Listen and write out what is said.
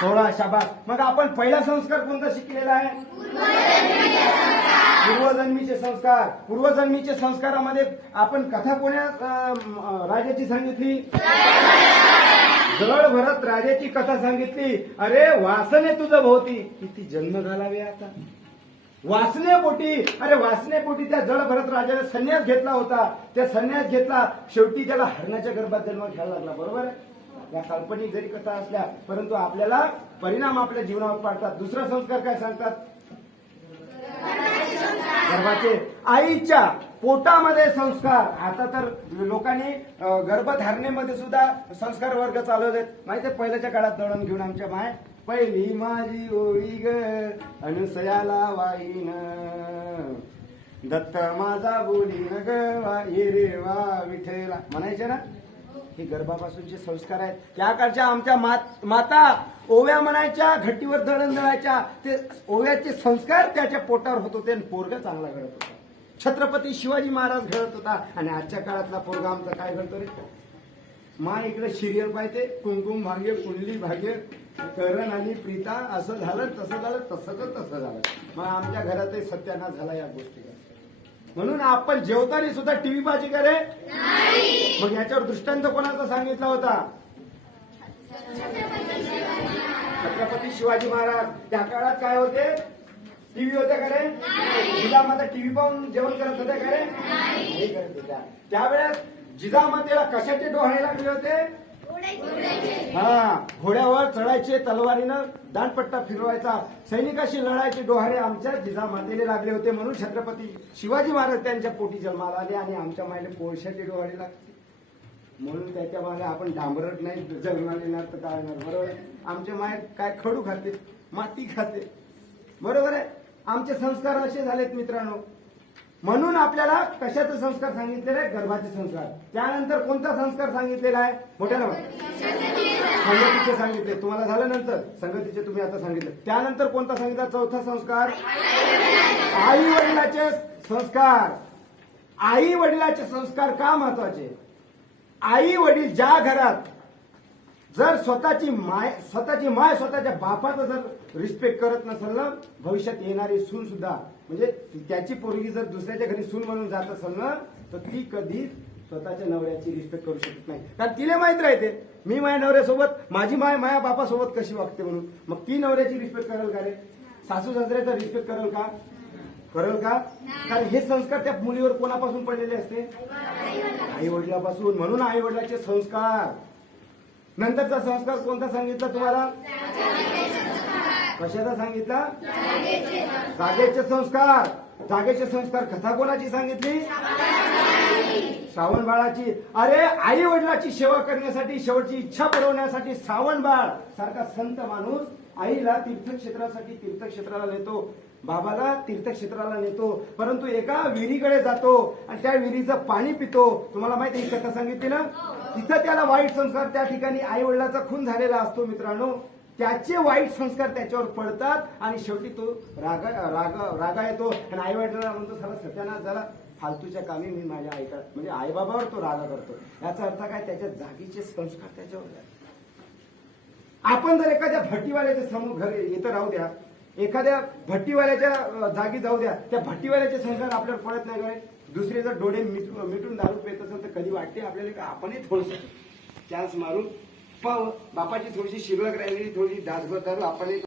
सोळा शाबास. मग आपण पहिला संस्कार कोणता शिकलेला आहे? पूर्वजन्मीचे संस्कार. पूर्वजन्मीचे संस्कारामध्ये आपण कथा कोण्या राजाची सांगितली? जळ भरत राजाची कथा सांगितली. अरे वासने तुझं भोवती. किती जन्म घालावे आता. वासनेपोटी अरे वासनेपोटी त्या जड भरत राजाने संन्यास घेतला होता. त्या संन्यास घेतला. शेवटी त्याला हरणाच्या गर्भात जन्म घ्यायला लागला. बरोबर आहे? या काल्पनिक जरी कथा असल्या परंतु आपल्याला परिणाम आपल्या जीवनावर पाडतात. दुसरा संस्कार काय सांगतात? गर्भाचे. आईच्या पोटामध्ये संस्कार. आता तर लोकांनी गर्भधारणेमध्ये सुद्धा संस्कार वर्ग चालवलेत. माहितीये पहिल्याच्या काळात दळण घेऊन आमच्या माय पहिली माझी ओळी ग अनुसयाला वाईन दत्त माझा बोली न ग वा रे वा विठेला म्हणायचे ना? हे गर्भापासूनचे संस्कार आहेत. त्या काळच्या आमच्या मात- माता ओव्या म्हणायच्या घट्टीवर दळण दळायच्या ते ओव्याचे संस्कार त्याच्या पोटावर होत होते आणि पोरगा चांगला घडत होता. छत्रपती शिवाजी महाराज घडत होता आणि आजच्या काळातला पोरगा आमचा काय घडतो रे? मा इकडे सिरियल पाहिजे कुमकुम भाग्य कुंडली भाग्य करण आणि प्रीता असं झालं तसं झालं तसं तर तसं झालं. मग आमच्या घरातही सत्यानाश झाला या गोष्टीचा. म्हणून आपण जेवताना सुद्धा टीव्ही पाहिजे का रे? मग याच्यावर दृष्टांत कोणाचा सांगितला होता? छत्रपती शिवाजी महाराज. त्या काळात काय होते? टीव्ही होते का रे? जिजामाता टीव्ही पाहून जेवण करत होत्या का रे? नाही. करत होत्या. त्यावेळेस जिजामातेला कशाचे डोहाळे लागले होते? हा घोड्यावर चढायचे तलवारीनं दांडपट्टा फिरवायचा. सैनिकाशी लढायचे डोहारे आमच्या जिजामातेला लागले होते म्हणून छत्रपती शिवाजी महाराज त्यांच्या पोटी जन्माला आले आणि आमच्या मायले कोळशाचे डोहारे लागते. म्हणून त्याच्यामागे आपण डांबरट नाही जगणार येणार तर काय येणार? बरोबर? आहे? माय काय खडू खाते माती खाते. बरोबर आहे? आमचे संस्कार असे झालेत मित्रांनो. म्हणून आपल्याला कशाचे संस्कार सांगितलेले आहे? गर्भाचे संस्कार. त्यानंतर कोणता संस्कार सांगितलेला आहे? मोठ्या संगतीचे सांगितले. तुम्हाला झाल्यानंतर संगतीचे तुम्ही आता सांगितले. त्यानंतर कोणता सांगितला? चौथा संस्कार? आई वडिलाचे संस्कार. आई वडिलाचे संस्कार का महत्त्वाचे? आई वडील ज्या घरात जर स्वतःची माय स्वतःची माय स्वतःच्या बापाचा जर रिस्पेक्ट करत नसेल ना भविष्यात येणारी सून सुद्धा म्हणजे त्याची पोरगी जर दुसऱ्याच्या घरी सून म्हणून जात असेल ना तर ती कधीच स्वतःच्या नवऱ्याची रिस्पेक्ट करू शकत नाही. कारण तिला माहीत राहते मी माझ्या नवऱ्यासोबत माझी माय माझ्या बापासोबत कशी वागते म्हणून. मग ती नवऱ्याची रिस्पेक्ट करेल का रे? सासू सासऱ्याचा रिस्पेक्ट करेल का? करेल का? कारण हे संस्कार त्या मुलीवर कोणापासून पडलेले असते? आई वडिलापासून. म्हणून आई वडिलाचे संस्कार. नंतरचा संस्कार कोणता सांगितला तुम्हाला? कशाचा सांगितला? जागेचे संस्कार. जागेचे संस्कार कथा कोणाची सांगितली? श्रावण बाळाची. अरे आई वडिलाची सेवा करण्यासाठी शेवटची इच्छा पुरवण्यासाठी श्रावण बाळ सारखा संत माणूस आईला तीर्थक्षेत्रासाठी तीर्थक्षेत्राला नेतो. बाबाला तीर्थक्षेत्राला नेतो परंतु एका विहिरीकडे जातो आणि त्या विहिरीचं पाणी पितो. तुम्हाला माहिती ही कथा सांगितली ना? तिथं त्याला वाईट संस्कार त्या ठिकाणी आई वडिलाचा खून झालेला असतो मित्रांनो. त्याचे वाईट संस्कार त्याच्यावर पडतात आणि शेवटी तो रागा रागा रागा येतो. आणि आई वडिलांना म्हणतो साला सत्यानाश झाला. फालतूच्या कामी मी माझ्या आईकडे म्हणजे आईबाबावर तो रागा करतो. याचा अर्थ काय? त्याच्या जागीचे संस्कार त्याच्यावर. आपण जर एखाद्या भट्टीवाल्याच्या समोर घर इथं राहू द्या. एखाद्या भट्टीवाल्याच्या जागी जाऊ द्या. त्या भट्टीवाल्याचे संस्कार आपल्याला पडत नाही काय दुसरे जर डोळे मिटून दारू पेत असेल तर कधी वाटते आपल्याला का आपणही थोडस चान्स मारून पाहू बापाची थोडीशी शिल्लक राहिलेली थोडी दासभर दारू आपण